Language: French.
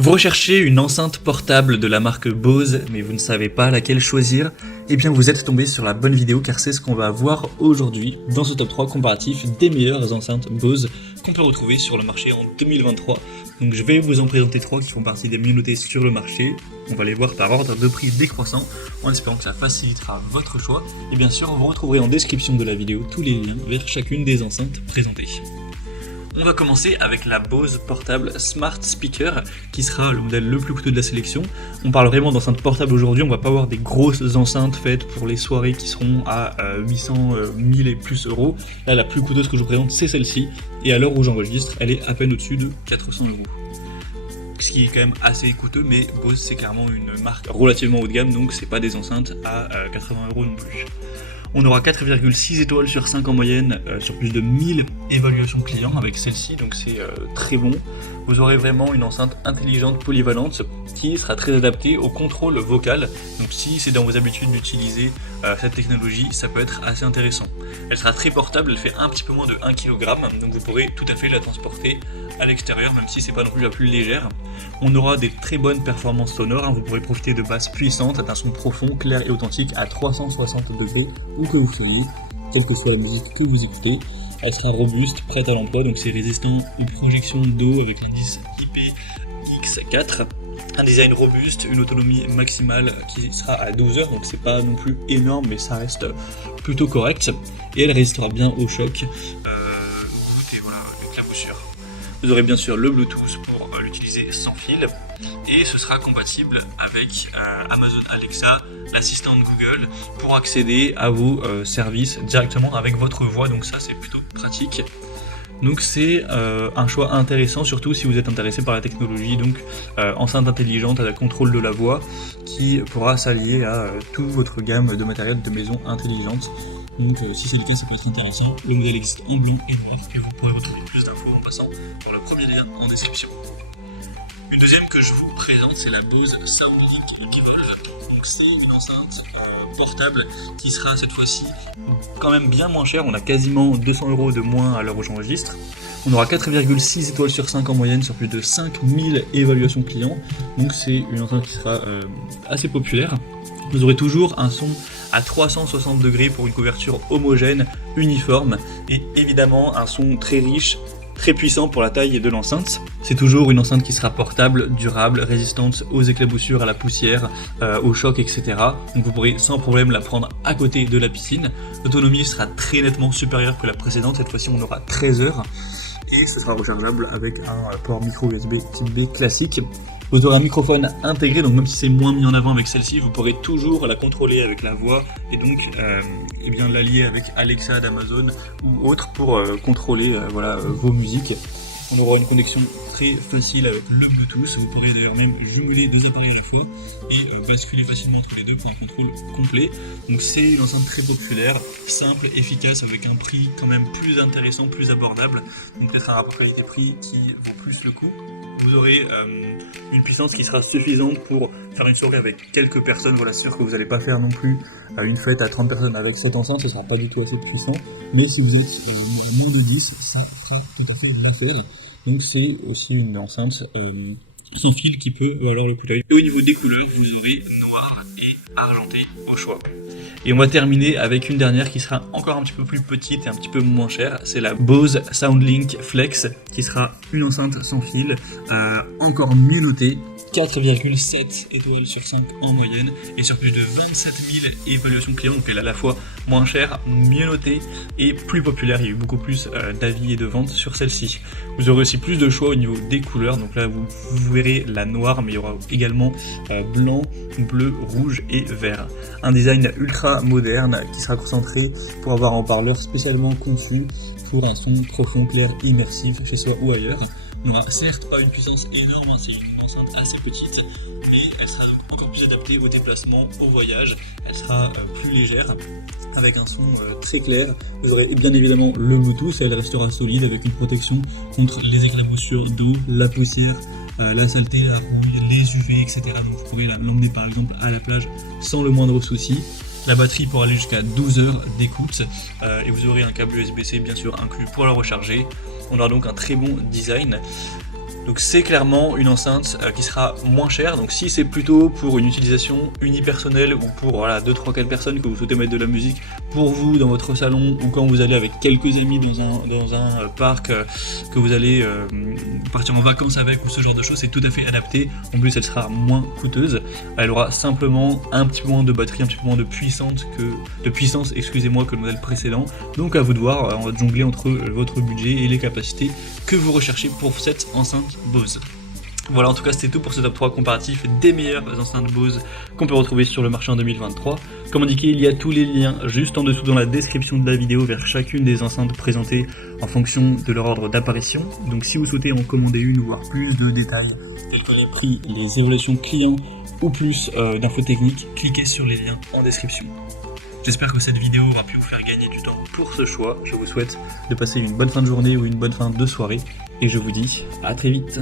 Vous recherchez une enceinte portable de la marque Bose, mais vous ne savez pas laquelle choisir? Eh bien vous êtes tombé sur la bonne vidéo car c'est ce qu'on va voir aujourd'hui dans ce top 3 comparatif des meilleures enceintes Bose qu'on peut retrouver sur le marché en 2023. Donc je vais vous en présenter 3 qui font partie des mieux notés sur le marché. On va les voir par ordre de prix décroissant en espérant que ça facilitera votre choix. Et bien sûr vous retrouverez en description de la vidéo tous les liens vers chacune des enceintes présentées. On va commencer avec la Bose Portable Smart Speaker qui sera le modèle le plus coûteux de la sélection. On parle vraiment d'enceintes portables aujourd'hui, on va pas avoir des grosses enceintes faites pour les soirées qui seront à 800, 1000 et plus euros. Là la plus coûteuse que je vous présente c'est celle-ci et à l'heure où j'enregistre elle est à peine au-dessus de 400 euros. Ce qui est quand même assez coûteux, mais Bose c'est clairement une marque relativement haut de gamme donc c'est pas des enceintes à 80 euros non plus. On aura 4,6 étoiles sur 5 en moyenne sur plus de 1000 évaluations clients avec celle-ci, donc c'est très bon. Vous aurez vraiment une enceinte intelligente polyvalente qui sera très adaptée au contrôle vocal. Donc si c'est dans vos habitudes d'utiliser cette technologie, ça peut être assez intéressant. Elle sera très portable, elle fait un petit peu moins de 1 kg, donc vous pourrez tout à fait la transporter à l'extérieur, même si c'est pas non plus la plus légère. On aura des très bonnes performances sonores, vous pourrez profiter de basses puissantes, d'un son profond, clair et authentique à 360 degrés où que vous soyez, quelle que soit la musique que vous écoutez. Elle sera robuste, prête à l'emploi, donc c'est résistant aux projections d'eau avec l'indice IPX4. Un design robuste, une autonomie maximale qui sera à 12 heures, donc c'est pas non plus énorme, mais ça reste plutôt correct. Et elle résistera bien au choc, goutte et voilà, éclaboussure. Vous aurez bien sûr le Bluetooth pour l'utiliser sans fil. Et ce sera compatible avec Amazon Alexa, l'assistante Google, pour accéder à vos services directement avec votre voix, donc ça c'est plutôt pratique. Donc c'est un choix intéressant, surtout si vous êtes intéressé par la technologie, donc enceinte intelligente à la contrôle de la voix, qui pourra s'allier à toute votre gamme de matériel de maison intelligente. Donc si c'est le cas, ça peut être intéressant. Le modèle existe en blanc et noir, et vous pourrez retrouver plus d'infos en passant par le premier lien en description. Une deuxième que je vous présente, c'est la Bose Soundlink Evolve. Donc c'est une enceinte portable qui sera cette fois-ci quand même bien moins chère. On a quasiment 200 euros de moins à l'heure où j'enregistre. On aura 4,6 étoiles sur 5 en moyenne sur plus de 5000 évaluations clients. Donc c'est une enceinte qui sera assez populaire. Vous aurez toujours un son à 360 degrés pour une couverture homogène, uniforme et évidemment un son très riche, très puissant pour la taille de l'enceinte. C'est toujours une enceinte qui sera portable, durable, résistante aux éclaboussures, à la poussière, au choc, etc. Donc vous pourrez sans problème la prendre à côté de la piscine. L'autonomie sera très nettement supérieure que la précédente, cette fois-ci on aura 13 heures. Et ce sera rechargeable avec un port micro USB type B classique. Vous aurez un microphone intégré, donc même si c'est moins mis en avant avec celle-ci, vous pourrez toujours la contrôler avec la voix et donc l'allier avec Alexa d'Amazon ou autre pour contrôler vos musiques. On aura une connexion très facile avec le Bluetooth, vous pourrez d'ailleurs même jumeler deux appareils à la fois et basculer facilement entre les deux pour un contrôle complet. Donc c'est une enceinte très populaire, simple, efficace, avec un prix quand même plus intéressant, plus abordable, donc peut-être un rapport qualité-prix qui vaut plus le coup. Vous aurez une puissance qui sera suffisante pour faire une soirée avec quelques personnes. Voilà, c'est sûr que vous n'allez pas faire non plus une fête à 30 personnes avec cette enceinte, ce ne sera pas du tout assez puissant. Mais si vous êtes moins de 10, ça fera tout à fait l'affaire. Donc c'est aussi une enceinte sans fil qui peut valoir le coup d'œil. Et au niveau des couleurs, vous aurez noir et argenté au choix. Et on va terminer avec une dernière qui sera encore un petit peu plus petite et un petit peu moins chère. C'est la Bose Soundlink Flex qui sera une enceinte sans fil, encore mieux notée. 4,7 étoiles sur 5 en moyenne et sur plus de 27 000 évaluations clients, donc elle est à la fois moins chère, mieux notée et plus populaire. Il y a eu beaucoup plus d'avis et de ventes sur celle-ci. Vous aurez aussi plus de choix au niveau des couleurs, donc là vous verrez la noire, mais il y aura également blanc, bleu, rouge et vert. Un design ultra moderne qui sera concentré pour avoir un haut-parleur spécialement conçu pour un son profond, clair, immersif chez soi ou ailleurs. On n'aura certes pas une puissance énorme, c'est une enceinte assez petite, mais elle sera donc encore plus adaptée au déplacement, au voyage. Elle sera plus légère, avec un son très clair. Vous aurez bien évidemment le Bluetooth, elle restera solide avec une protection contre les éclaboussures d'eau, la poussière, la saleté, la rouille, les UV, etc. Donc vous pourrez l'emmener par exemple à la plage sans le moindre souci. La batterie pourra aller jusqu'à 12 heures d'écoute et vous aurez un câble USB-C bien sûr inclus pour la recharger. On aura donc un très bon design. Donc c'est clairement une enceinte qui sera moins chère. Donc si c'est plutôt pour une utilisation unipersonnelle ou pour voilà, 2, 3, 4 personnes que vous souhaitez mettre de la musique pour vous dans votre salon ou quand vous allez avec quelques amis dans un parc, que vous allez partir en vacances avec ou ce genre de choses, c'est tout à fait adapté. En plus elle sera moins coûteuse, elle aura simplement un petit peu moins de batterie, un petit peu moins de puissance que le modèle précédent. Donc à vous de voir, on va jongler entre votre budget et les capacités que vous recherchez pour cette enceinte Bose. Voilà, en tout cas c'était tout pour ce top 3 comparatif des meilleures enceintes Bose qu'on peut retrouver sur le marché en 2023. Comme indiqué, il y a tous les liens juste en dessous dans la description de la vidéo vers chacune des enceintes présentées en fonction de leur ordre d'apparition. Donc si vous souhaitez en commander une ou voir plus de détails tels que les prix, les évaluations clients ou plus d'infos techniques, cliquez sur les liens en description. J'espère que cette vidéo aura pu vous faire gagner du temps pour ce choix. Je vous souhaite de passer une bonne fin de journée ou une bonne fin de soirée et je vous dis à très vite.